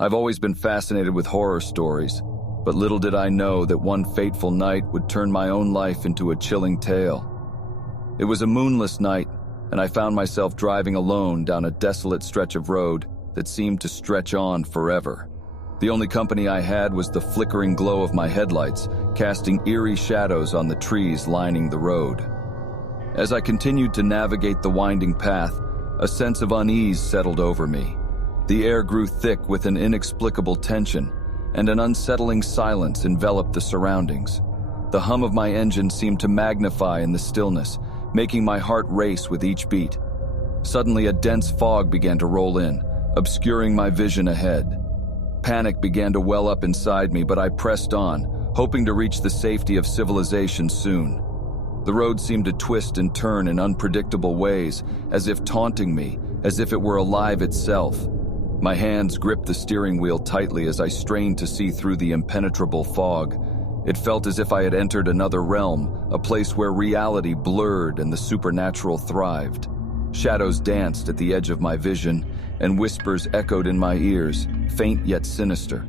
I've always been fascinated with horror stories, but little did I know that one fateful night would turn my own life into a chilling tale. It was a moonless night, and I found myself driving alone down a desolate stretch of road that seemed to stretch on forever. The only company I had was the flickering glow of my headlights, casting eerie shadows on the trees lining the road. As I continued to navigate the winding path, a sense of unease settled over me. The air grew thick with an inexplicable tension, and an unsettling silence enveloped the surroundings. The hum of my engine seemed to magnify in the stillness, making my heart race with each beat. Suddenly, a dense fog began to roll in, obscuring my vision ahead. Panic began to well up inside me, but I pressed on, hoping to reach the safety of civilization soon. The road seemed to twist and turn in unpredictable ways, as if taunting me, as if it were alive itself. My hands gripped the steering wheel tightly as I strained to see through the impenetrable fog. It felt as if I had entered another realm, a place where reality blurred and the supernatural thrived. Shadows danced at the edge of my vision, and whispers echoed in my ears, faint yet sinister.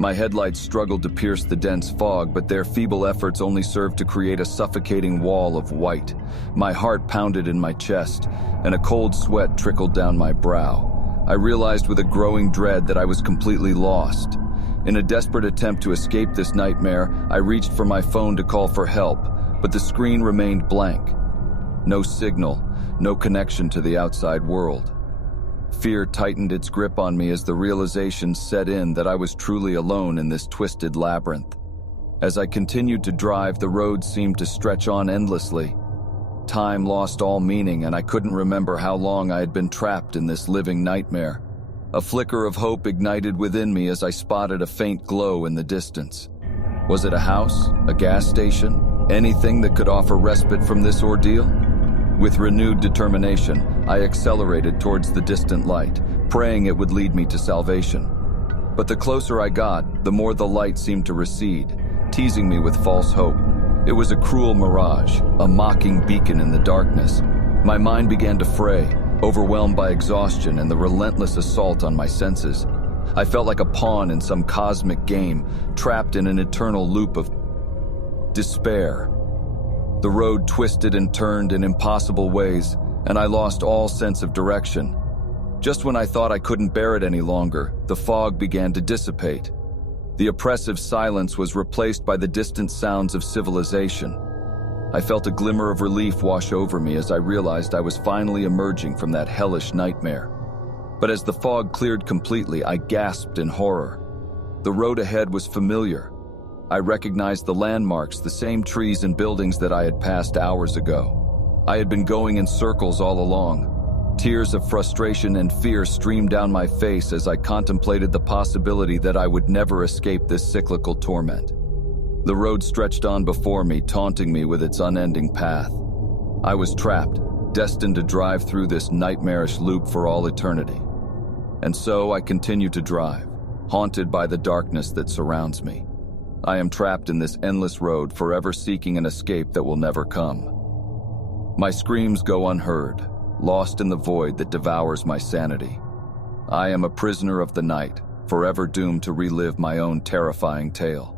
My headlights struggled to pierce the dense fog, but their feeble efforts only served to create a suffocating wall of white. My heart pounded in my chest, and a cold sweat trickled down my brow. I realized with a growing dread that I was completely lost. In a desperate attempt to escape this nightmare, I reached for my phone to call for help, but the screen remained blank. No signal, no connection to the outside world. Fear tightened its grip on me as the realization set in that I was truly alone in this twisted labyrinth. As I continued to drive, the road seemed to stretch on endlessly. Time lost all meaning, and I couldn't remember how long I had been trapped in this living nightmare. A flicker of hope ignited within me as I spotted a faint glow in the distance. Was it a house, a gas station, anything that could offer respite from this ordeal? With renewed determination, I accelerated towards the distant light, praying it would lead me to salvation. But the closer I got, the more the light seemed to recede, teasing me with false hope. It was a cruel mirage, a mocking beacon in the darkness. My mind began to fray, overwhelmed by exhaustion and the relentless assault on my senses. I felt like a pawn in some cosmic game, trapped in an eternal loop of despair. The road twisted and turned in impossible ways, and I lost all sense of direction. Just when I thought I couldn't bear it any longer, the fog began to dissipate. The oppressive silence was replaced by the distant sounds of civilization. I felt a glimmer of relief wash over me as I realized I was finally emerging from that hellish nightmare. But as the fog cleared completely, I gasped in horror. The road ahead was familiar. I recognized the landmarks, the same trees and buildings that I had passed hours ago. I had been going in circles all along. Tears of frustration and fear streamed down my face as I contemplated the possibility that I would never escape this cyclical torment. The road stretched on before me, taunting me with its unending path. I was trapped, destined to drive through this nightmarish loop for all eternity. And so I continue to drive, haunted by the darkness that surrounds me. I am trapped in this endless road, forever seeking an escape that will never come. My screams go unheard, lost in the void that devours my sanity. I am a prisoner of the night, forever doomed to relive my own terrifying tale.